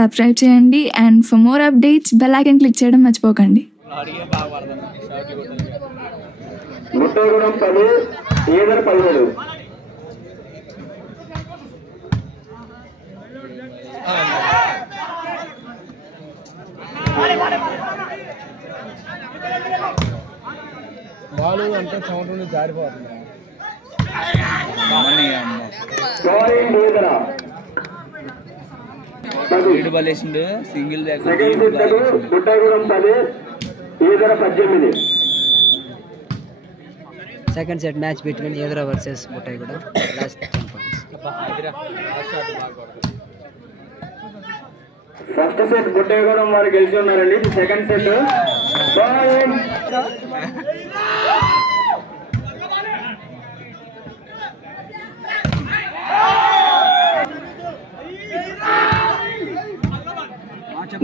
Subscribe చేయండి and for more updates bell icon click చేయడం మర్చిపోకండి. ముట్టగూడెం 10 ఈదర 17 బాలు అంటే సౌండ్ నుండి జారిపోతుంది. Single Muttagudem 10 Edara 18. Second set match between Edara versus Muttagudem. Last 10 points. First set Muttagudem వారు గెలిచి ఉన్నారండి. Second set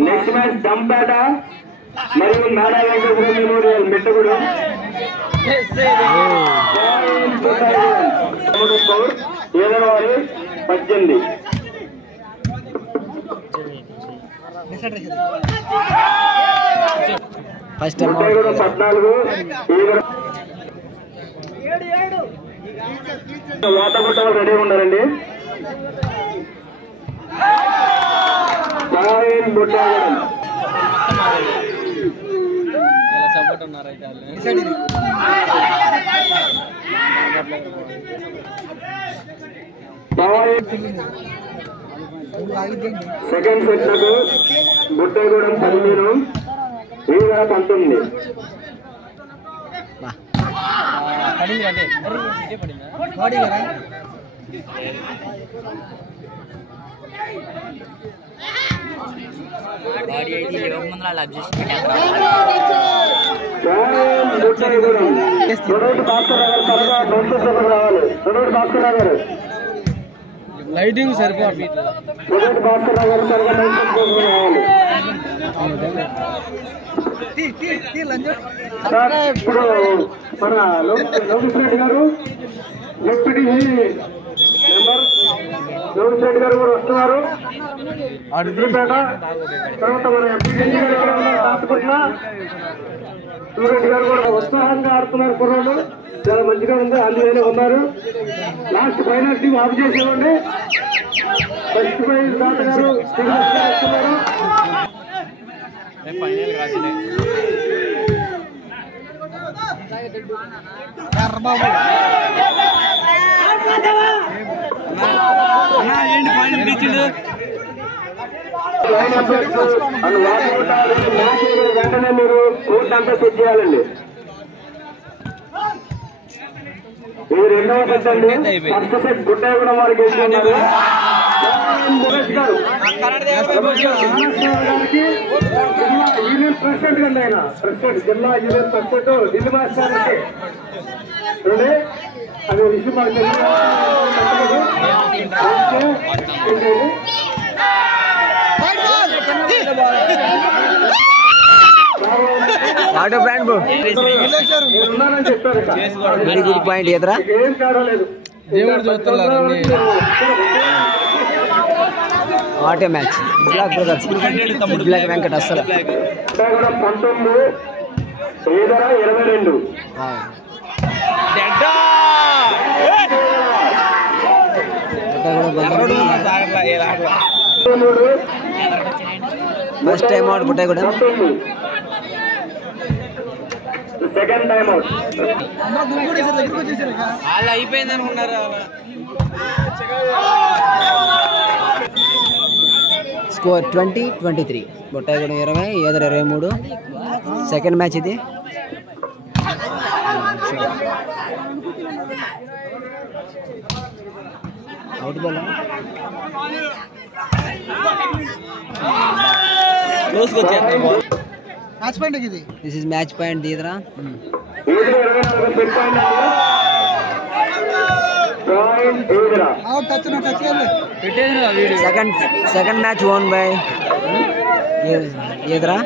next match Dampeta మరియు నారా వెంకటేశ్వర మెమోరియల్ మెట్టగూడెం. ఈదర వారి 18. ఫస్ట్ ముట్టగూడెం 14 ఈదర వాతగుట్ట రెడీ ఉన్నారండి. ముట్టగూడెం సపోర్ట్ ఉన్నారు అయితే సెకండ్ సెట్ లకు ముట్టగూడెం 15 ఈదర 19. లైటింగ్ సరిపోతుంది. ఇప్పుడు మన లోకేష్ రెడ్డి గారు డిప్యూటీ మెంబర్ లోకేష్ రెడ్డి గారు కూడా వస్తున్నారు. తర్వాత మన ఎంపీటీ గారు తాతకుట్ల సూరెడ్డి గారు కూడా ఉత్సాహంగా ఆడుతున్నారు. కుర్రాళ్ళు చాలా మంచిగా ఉంది. అందులోనే ఉన్నారు. లాస్ట్ ఫైనల్ టీం ఆఫ్ చేసేవాడి ఫస్ట్ ప్రైజ్ తాత గారు వస్తున్నారు. వెంటనే మీరు కోర్టు అంతా సెట్ చేయాలండి. ఇది రెండవ సెట్ అండి. ఫస్ట్ సెట్ ముట్టగూడెం వారికి గెలుస్తున్నారు. యూనియన్ ప్రెసిడెంట్ కండి ఆయన ప్రెసిడెంట్ జిల్లా యూనియన్ ప్రెసిడెంట్ ఢిల్లీ మాస్టార్కి చూడండి. అది విషయం మాకు తెలియదు. ఆటో బ్రాండ్ ఉన్నారని చెప్పారు. Very good point. ఎదురా ఏం తేడా లేదు. దేవుడు చూస్తున్నారు. Auto match block brothers block Venkata అసలు 19 Edara 22. First time out Muttagudem. Second time out. వాళ్ళు అయిపోయింది అనుకున్నారు. Score 20-23. Muttagudem 20 Edara 23. Second match ఇది. అవుట్ బాల్ మ్యాచ్ పాయింట్ ఇది. దిస్ ఇస్ మ్యాచ్ పాయింట్ దీదరా. Second match won by ఈదరా.